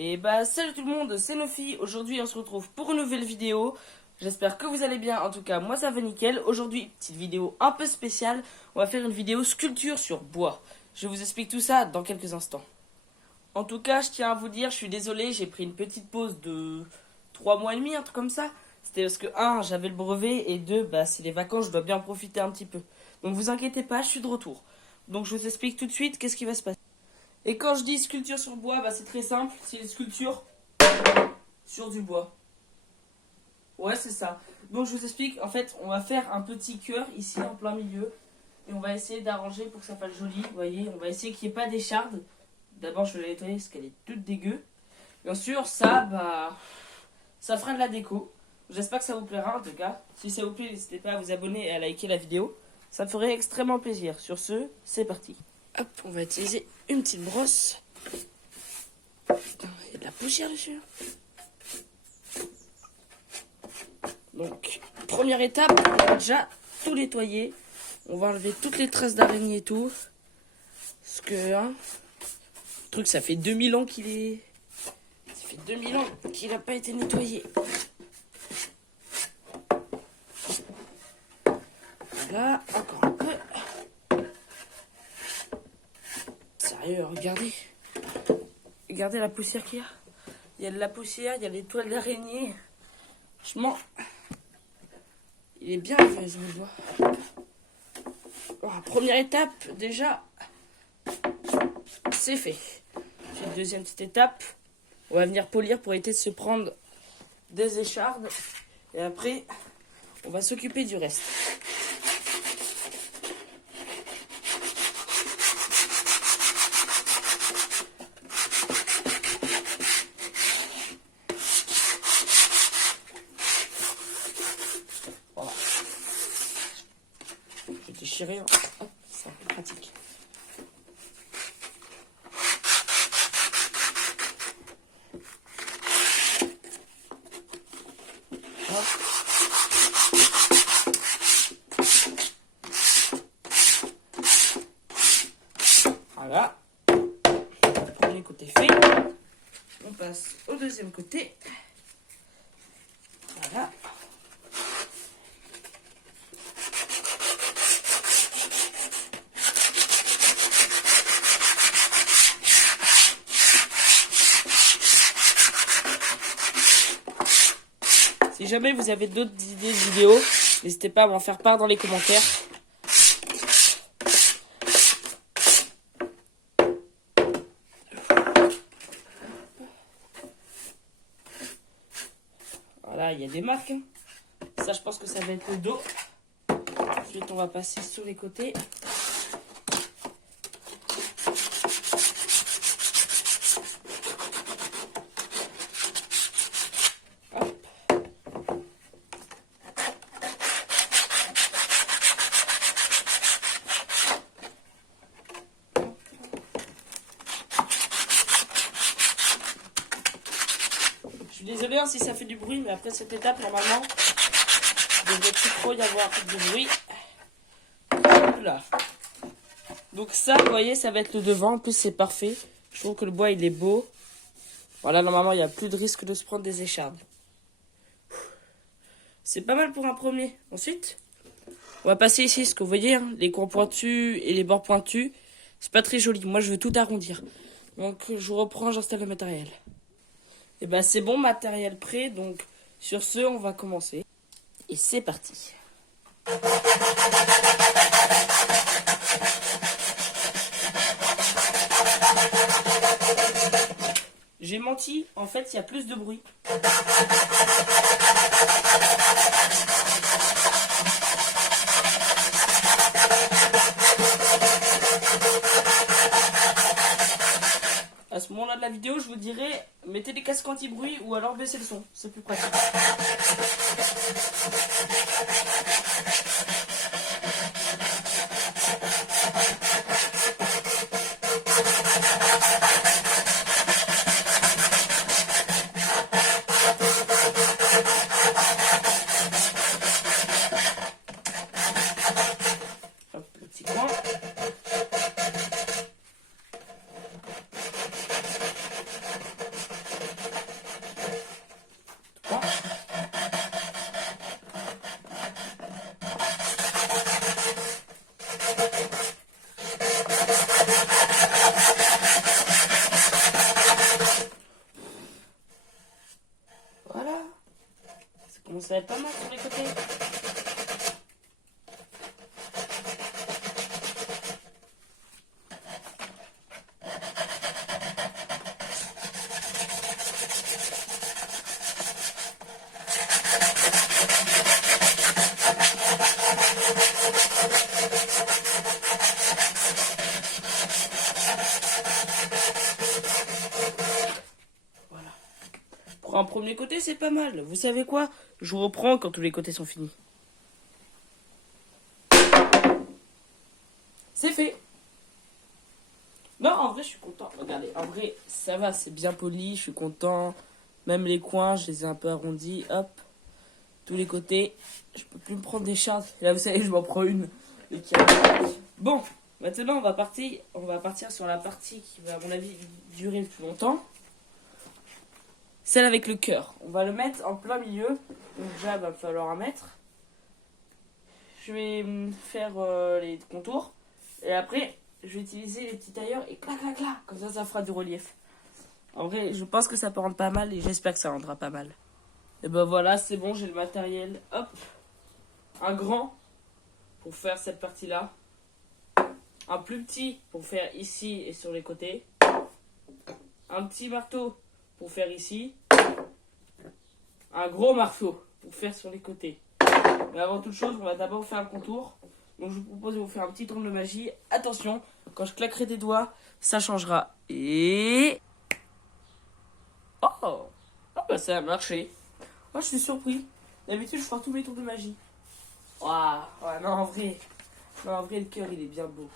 Et bah salut tout le monde, c'est Nofi. Aujourd'hui on se retrouve pour une nouvelle vidéo. J'espère que vous allez bien, en tout cas moi ça va nickel. Aujourd'hui, petite vidéo un peu spéciale. On va faire une vidéo sculpture sur bois. Je vous explique tout ça dans quelques instants. En tout cas, je tiens à vous dire, je suis désolé, j'ai pris une petite pause de 3 mois et demi, un truc comme ça. C'était parce que 1, j'avais le brevet et 2, bah c'est les vacances, je dois bien en profiter un petit peu. Donc vous inquiétez pas, je suis de retour. Donc je vous explique tout de suite qu'est-ce qui va se passer. Et quand je dis sculpture sur bois, bah c'est très simple, c'est une sculpture sur du bois. Ouais, c'est ça. Donc je vous explique, en fait, on va faire un petit cœur ici en plein milieu. Et on va essayer d'arranger pour que ça fasse joli, vous voyez. On va essayer qu'il n'y ait pas d'écharde. D'abord, je vais la nettoyer parce qu'elle est toute dégueu. Bien sûr, ça, bah, ça fera de la déco. J'espère que ça vous plaira en tout cas. Si ça vous plaît, n'hésitez pas à vous abonner et à liker la vidéo. Ça me ferait extrêmement plaisir. Sur ce, c'est parti. Hop, on va utiliser une petite brosse. Putain, il y a de la poussière dessus. Donc, première étape, on va déjà tout nettoyer. On va enlever toutes les traces d'araignée et tout. Parce que, hein, le truc, ça fait 2000 ans qu'il est... Ça fait 2000 ans qu'il n'a pas été nettoyé. Voilà, encore un peu. Sérieux, regardez. Regardez la poussière qu'il y a. Il y a de la poussière, il y a des toiles d'araignée. Franchement, il est bien fait ce doigt. Bon, première étape, déjà, c'est fait. Puis deuxième petite étape, on va venir polir pour éviter de se prendre des échardes. Et après, on va s'occuper du reste. Voilà. Je vais déchirer. Hop, c'est un peu pratique. Hop. Voilà. Le premier côté fait. On passe au deuxième côté. Voilà. Si jamais vous avez d'autres idées de vidéos, n'hésitez pas à m'en faire part dans les commentaires. Voilà, il y a des marques. Hein. Ça, je pense que ça va être le dos. Ensuite, on va passer sur les côtés. Hop. Je suis désolé hein, si ça fait du bruit, mais après cette étape, normalement, il ne devrait plus trop y avoir de bruit. Là. Donc ça, vous voyez, ça va être le devant. En plus, c'est parfait. Je trouve que le bois, il est beau. Voilà, normalement, il n'y a plus de risque de se prendre des échardes. C'est pas mal pour un premier. Ensuite, on va passer ici, ce que vous voyez, hein, les coins pointus et les bords pointus. C'est pas très joli. Moi, je veux tout arrondir. Donc, je reprends, j'installe le matériel. Et ben, c'est bon, matériel prêt. Donc, sur ce, on va commencer. Et c'est parti. J'ai menti, en fait, il y a plus de bruit. À ce moment-là de la vidéo, je vous dirais, mettez des casques anti-bruit ou alors baissez le son, c'est plus pratique. Hop, le petit coin. Donc ça va être pas mal sur les côtés. Pour un premier côté, c'est pas mal. Vous savez quoi? Je vous reprends quand tous les côtés sont finis. C'est fait. Non, en vrai, je suis content. Regardez, en vrai, ça va, c'est bien poli, je suis content. Même les coins, je les ai un peu arrondis. Hop, tous les côtés. Je peux plus me prendre des charges. Là, vous savez, je m'en prends une. Bon, maintenant, on va partir sur la partie qui va, à mon avis, durer le plus longtemps. Celle avec le cœur. On va le mettre en plein milieu. Donc déjà, il va falloir un mètre. Je vais faire les contours. Et après, je vais utiliser les petits tailleurs et clac, clac, clac. Comme ça fera du relief. En vrai, je pense que ça peut rendre pas mal et j'espère que ça rendra pas mal. Et ben voilà, c'est bon, j'ai le matériel. Hop. Un grand pour faire cette partie-là. Un plus petit pour faire ici et sur les côtés. Un petit marteau pour faire ici. Un gros marteau pour faire sur les côtés. Mais avant toute chose, on va d'abord faire un contour. Donc je vous propose de vous faire un petit tour de magie. Attention, quand je claquerai des doigts, ça changera. Et... Oh, bah ça a marché. Moi, je suis surpris. D'habitude, je fais tous mes tours de magie. Waouh, ouais, non, en vrai, le cœur, il est bien beau.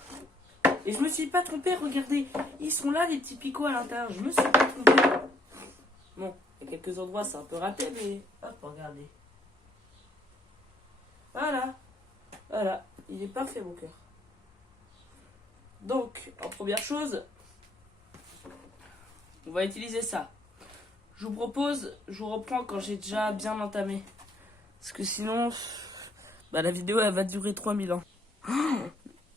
Et je me suis pas trompé, regardez. Ils sont là, les petits picots à l'intérieur. Je me suis pas trompé. Bon, il y a quelques endroits, c'est un peu raté, mais... Hop, regardez. Voilà. Voilà. Il est parfait, mon cœur. Donc, en première chose, on va utiliser ça. Je vous propose, je vous reprends quand j'ai déjà bien entamé. Parce que sinon, bah, la vidéo, elle va durer 3000 ans. Oh,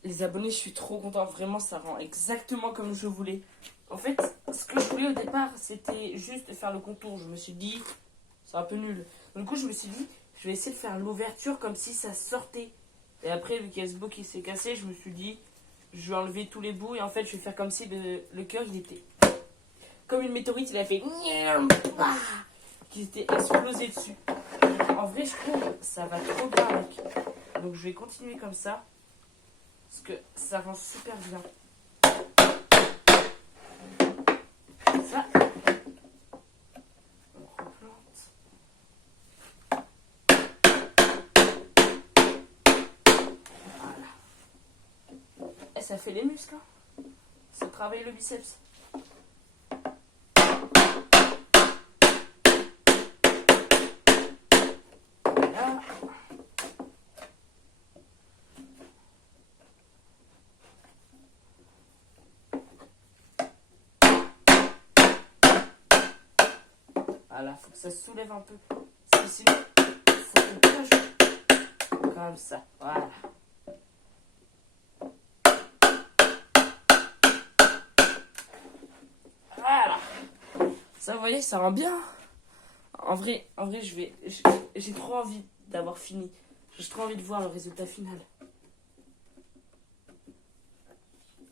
les abonnés, je suis trop content. Vraiment, ça rend exactement comme je voulais. En fait, ce que je voulais au départ, c'était juste faire le contour. Je me suis dit, c'est un peu nul. Donc, du coup, je me suis dit, je vais essayer de faire l'ouverture comme si ça sortait. Et après, vu qu'il y a ce bout qui s'est cassé, je me suis dit, je vais enlever tous les bouts. Et en fait, je vais faire comme si le cœur, il était comme une météorite. Il a fait qui s'était explosé dessus. En vrai, je trouve ça va trop bien avec. Donc, je vais continuer comme ça. Parce que ça rend super bien. Ça. On replante. Voilà. Et ça fait les muscles. Hein. Ça travaille le biceps. Voilà. Voilà, faut que ça se soulève un peu. Parce que sinon, ça fait pas joli. Comme ça, voilà. Voilà. Ça, vous voyez, ça rend bien. En vrai, j'ai trop envie d'avoir fini. J'ai trop envie de voir le résultat final.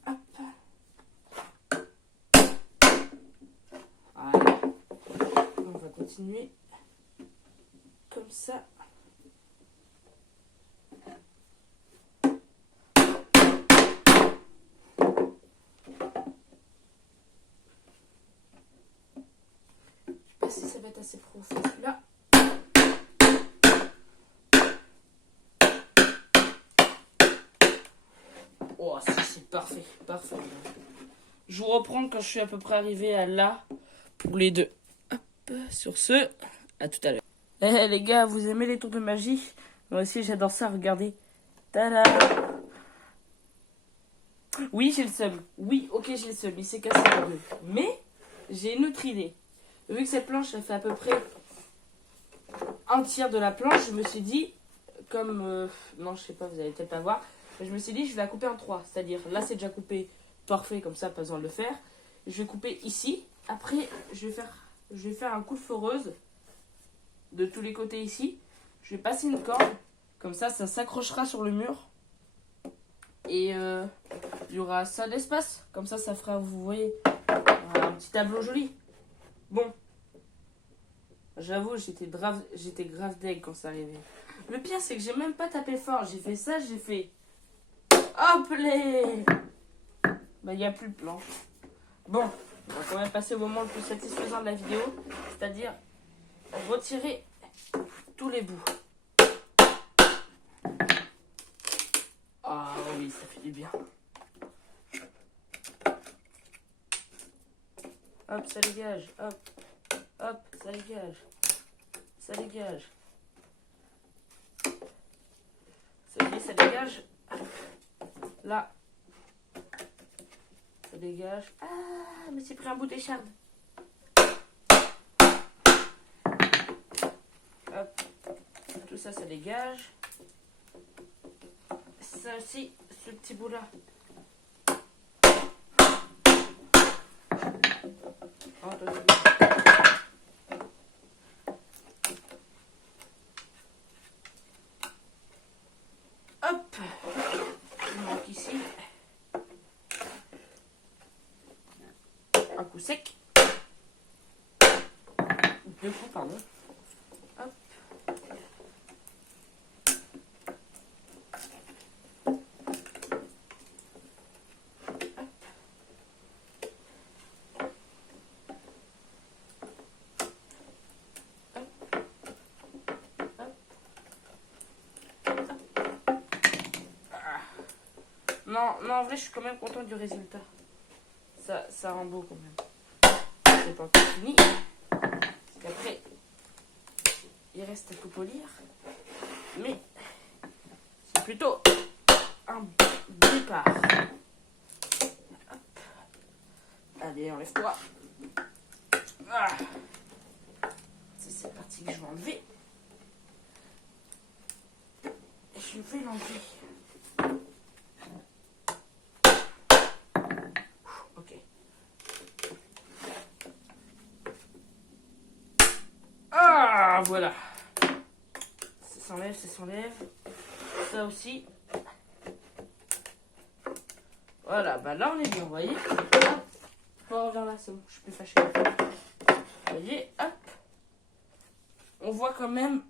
Hop. Voilà. On va continuer comme ça. Je sais pas si ça va être assez profond celui-là. Oh, si, c'est parfait, parfait. Je vous reprends quand je suis à peu près arrivé à là pour les deux. Hop, sur ce, à tout à l'heure. Eh les gars, vous aimez les tours de magie? Moi aussi, j'adore ça, regardez. Tada! Oui, j'ai le seum. Oui, ok, j'ai le seum. Il s'est cassé en deux. Mais, j'ai une autre idée. Vu que cette planche, ça fait à peu près un tiers de la planche, je me suis dit, comme... non, je sais pas, vous allez peut-être pas voir. Mais je me suis dit, je vais la couper en trois. C'est-à-dire, là, c'est déjà coupé parfait, comme ça, pas besoin de le faire. Je vais couper ici. Après, je vais faire un coup de foreuse de tous les côtés ici. je vais passer une corde. Comme ça s'accrochera sur le mur. Et il y aura ça d'espace. Comme ça fera, vous voyez, un petit tableau joli. Bon. J'avoue, j'étais grave deg quand ça arrivait. Le pire, c'est que j'ai même pas tapé fort. J'ai fait ça, j'ai fait... Hop les. Bah, il n'y a plus de plan. Bon, on va quand même passer au moment le plus satisfaisant de la vidéo. C'est-à-dire retirer tous les bouts. Ah oui, ça fait du bien. Hop, ça dégage. Hop, hop, ça dégage. Ça dégage. Ça y est, ça dégage. Là. Ça dégage. Ah, mais c'est pris un bout d'écharde. Hop. Tout ça, ça dégage. Ça aussi, ce petit bout-là. Hop. Il manque ici. Un coup sec. 2 coups, pardon. Hop. Non, en vrai, je suis quand même content du résultat. Ça rend beau quand même. C'est pas encore fini. Parce qu'après, il reste à tout polir. Mais c'est plutôt un départ. Hop. Allez, enlève-toi. Ah. C'est cette partie que je vais enlever. Et je vais l'enlever. Ah, voilà. Ça s'enlève, ça s'enlève. Ça aussi. Voilà, bah là on est bien, vous voyez. Hop. On revient là, c'est bon, je suis plus fâchée. Vous voyez, hop. On voit quand même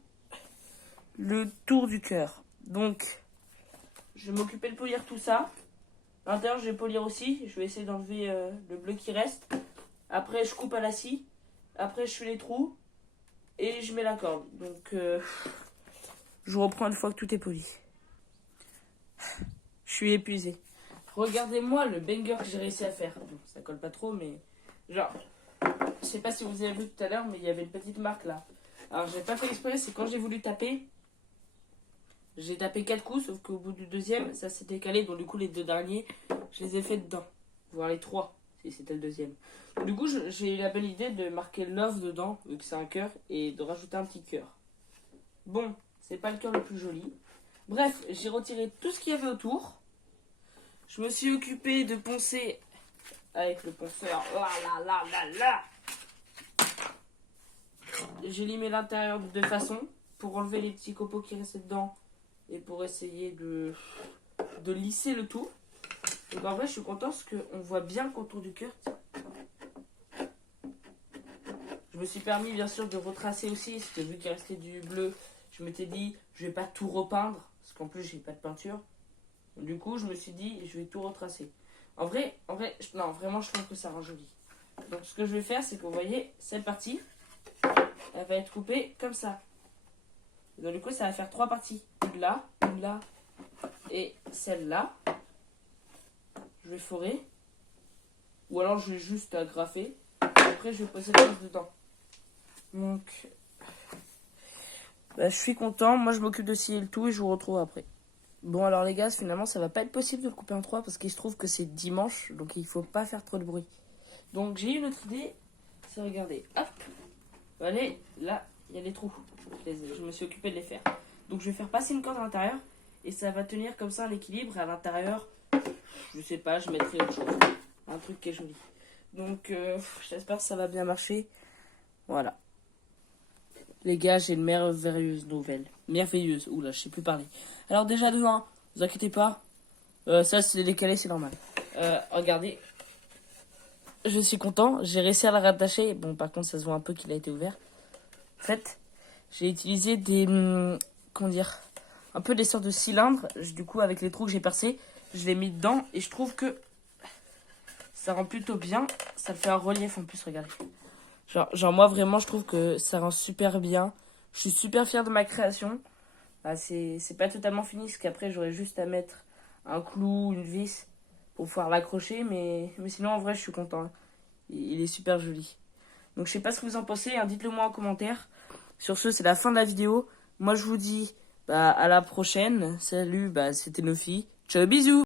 le tour du cœur. Donc, je vais m'occuper de polir tout ça. À l'intérieur, je vais polir aussi. Je vais essayer d'enlever le bleu qui reste. Après, je coupe à la scie. Après, je fais les trous. Et je mets la corde. Donc, je vous reprends une fois que tout est poli. Je suis épuisé. Regardez-moi le banger que j'ai réussi à faire. Bon, ça colle pas trop, mais... Genre, je sais pas si vous avez vu tout à l'heure, mais il y avait une petite marque là. Alors, j'ai pas fait exprès, c'est quand j'ai voulu taper. J'ai tapé 4 coups, sauf qu'au bout du deuxième, ça s'est décalé. Donc, du coup, les 2 derniers, je les ai fait dedans. Voire les 3, si c'était le deuxième. Du coup, j'ai eu la belle idée de marquer love dedans, vu que c'est un cœur, et de rajouter un petit cœur. Bon, c'est pas le cœur le plus joli. Bref, j'ai retiré tout ce qu'il y avait autour. Je me suis occupé de poncer avec le ponceur. J'ai limé l'intérieur de 2 façons pour enlever les petits copeaux qui restaient dedans et pour essayer de lisser le tout. Donc en vrai, je suis content parce qu'on voit bien le contour du cœur. Je me suis permis bien sûr de retracer aussi, parce que vu qu'il restait du bleu, je m'étais dit je vais pas tout repeindre, parce qu'en plus j'ai pas de peinture. Du coup, je me suis dit, je vais tout retracer. En vrai, non, vraiment, je trouve que ça rend joli. Donc, ce que je vais faire, c'est que vous voyez, cette partie, elle va être coupée comme ça. Et donc, du coup, ça va faire 3 parties. Une là, et celle-là. Je vais forer. Ou alors, je vais juste agrafer. Après, je vais poser le reste dedans. Donc, bah, je suis content. Moi, je m'occupe de scier le tout et je vous retrouve après. Bon alors les gars, finalement ça va pas être possible de le couper en 3 parce qu'il se trouve que c'est dimanche, donc il faut pas faire trop de bruit. Donc j'ai une autre idée, c'est regarder, hop, allez, là il y a les trous, je me suis occupé de les faire. Donc je vais faire passer une corde à l'intérieur et ça va tenir comme ça l'équilibre. À l'intérieur, je sais pas, je mettrai autre chose, un truc qui est joli. Donc j'espère que ça va bien marcher, voilà. Les gars, j'ai une merveilleuse nouvelle. merveilleuse. Oula, je sais plus parler. Alors déjà de 1, vous inquiétez pas. Ça c'est décalé, c'est normal. Regardez. Je suis content, j'ai réussi à la rattacher. Bon, par contre, ça se voit un peu qu'il a été ouvert. En fait, j'ai utilisé des... comment dire, un peu des sortes de cylindres. Du coup, avec les trous que j'ai percés, je l'ai mis dedans. Et je trouve que ça rend plutôt bien. Ça fait un relief en plus, regardez. Genre moi, vraiment, je trouve que ça rend super bien. Je suis super fier de ma création. Ah, c'est pas totalement fini, parce qu'après, j'aurais juste à mettre un clou, une vis pour pouvoir l'accrocher. Mais sinon, en vrai, je suis content. Il est super joli. Donc, je sais pas ce que vous en pensez. Hein, dites-le moi en commentaire. Sur ce, c'est la fin de la vidéo. Moi, je vous dis à la prochaine. Salut, c'était Nofi. Ciao, bisous.